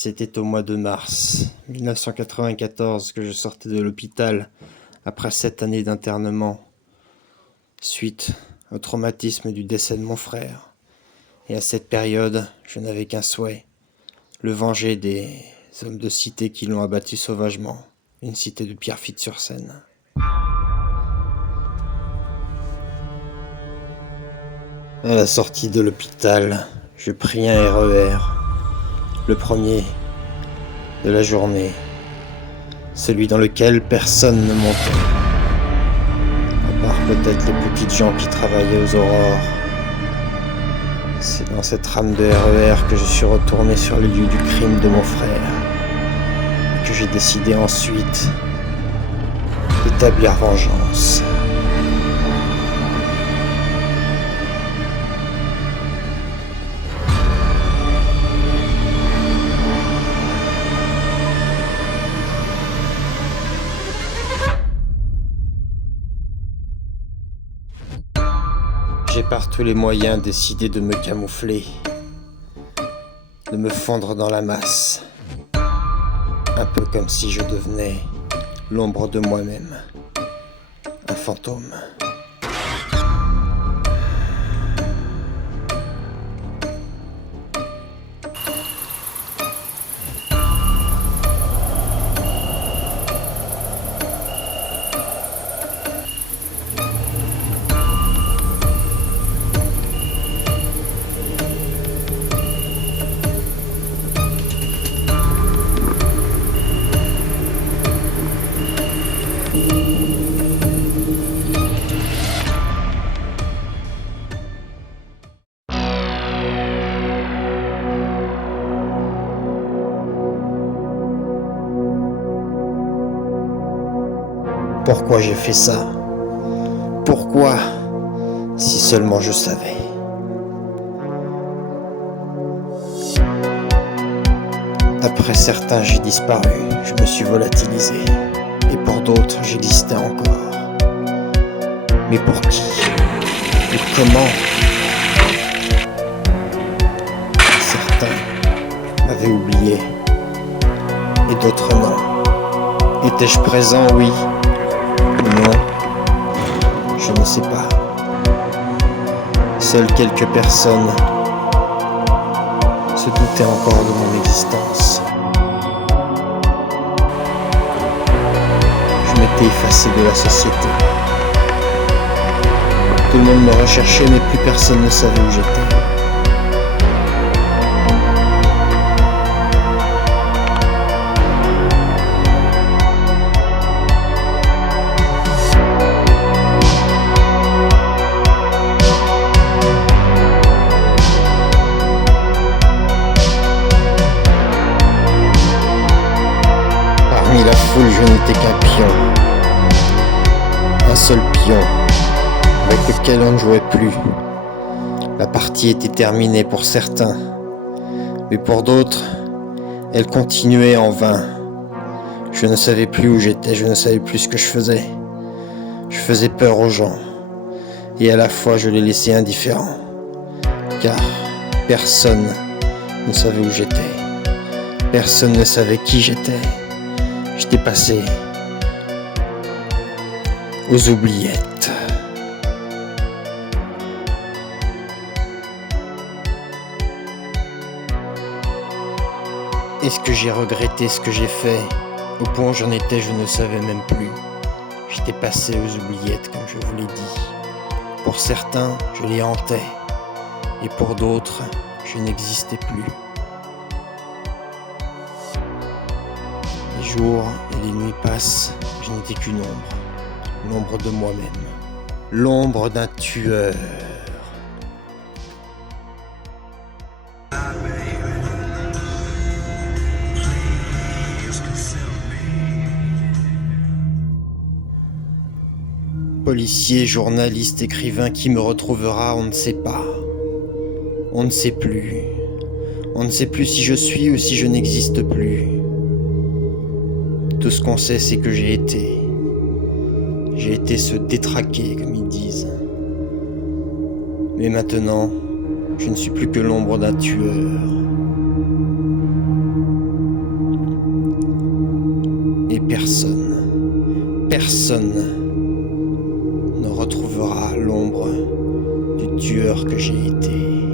C'était au mois de mars 1994 que je sortais de l'hôpital après 7 années d'internement, suite au traumatisme du décès de mon frère. Et à cette période, je n'avais qu'un souhait, le venger des hommes de cité qui l'ont abattu sauvagement, une cité de Pierrefitte-sur-Seine. À la sortie de l'hôpital, je pris un RER, le premier de la journée, celui dans lequel personne ne montait, à part peut-être les petites gens qui travaillaient aux aurores. C'est dans cette rame de RER que je suis retourné sur le lieu du crime de mon frère, et que j'ai décidé ensuite d'établir vengeance. J'ai par tous les moyens décidé de me camoufler, de me fondre dans la masse, un peu comme si je devenais l'ombre de moi-même, un fantôme. Pourquoi j'ai fait ça? Pourquoi? Si seulement je savais. Après certains, j'ai disparu, je me suis volatilisé. Et pour d'autres, j'existais encore. Mais pour qui? Et comment? Certains m'avaient oublié, et d'autres non. Étais-je présent? Oui. Non, je ne sais pas. Seules quelques personnes se doutaient encore de mon existence. Je m'étais effacé de la société. Tout le monde me recherchait, mais plus personne ne savait où j'étais. Parmi la foule, je n'étais qu'un pion. Un seul pion, avec lequel on ne jouait plus. La partie était terminée pour certains, mais pour d'autres, elle continuait en vain. Je ne savais plus où j'étais, je ne savais plus ce que je faisais. Je faisais peur aux gens, et à la fois je les laissais indifférents, car personne ne savait où j'étais. Personne ne savait qui j'étais. J'étais passé aux oubliettes. Est-ce que j'ai regretté ce que j'ai fait? Au point où j'en étais, je ne savais même plus. J'étais passé aux oubliettes, comme je vous l'ai dit. Pour certains, je les hantais, et pour d'autres, je n'existais plus. Les jours et les nuits passent, je n'étais qu'une ombre, l'ombre de moi-même, l'ombre d'un tueur. Policier, journaliste, écrivain, qui me retrouvera, on ne sait pas. On ne sait plus. On ne sait plus si je suis ou si je n'existe plus. Tout ce qu'on sait, c'est que j'ai été. J'ai été ce détraqué, comme ils disent. Mais maintenant, je ne suis plus que l'ombre d'un tueur. personne ne retrouvera l'ombre du tueur que j'ai été.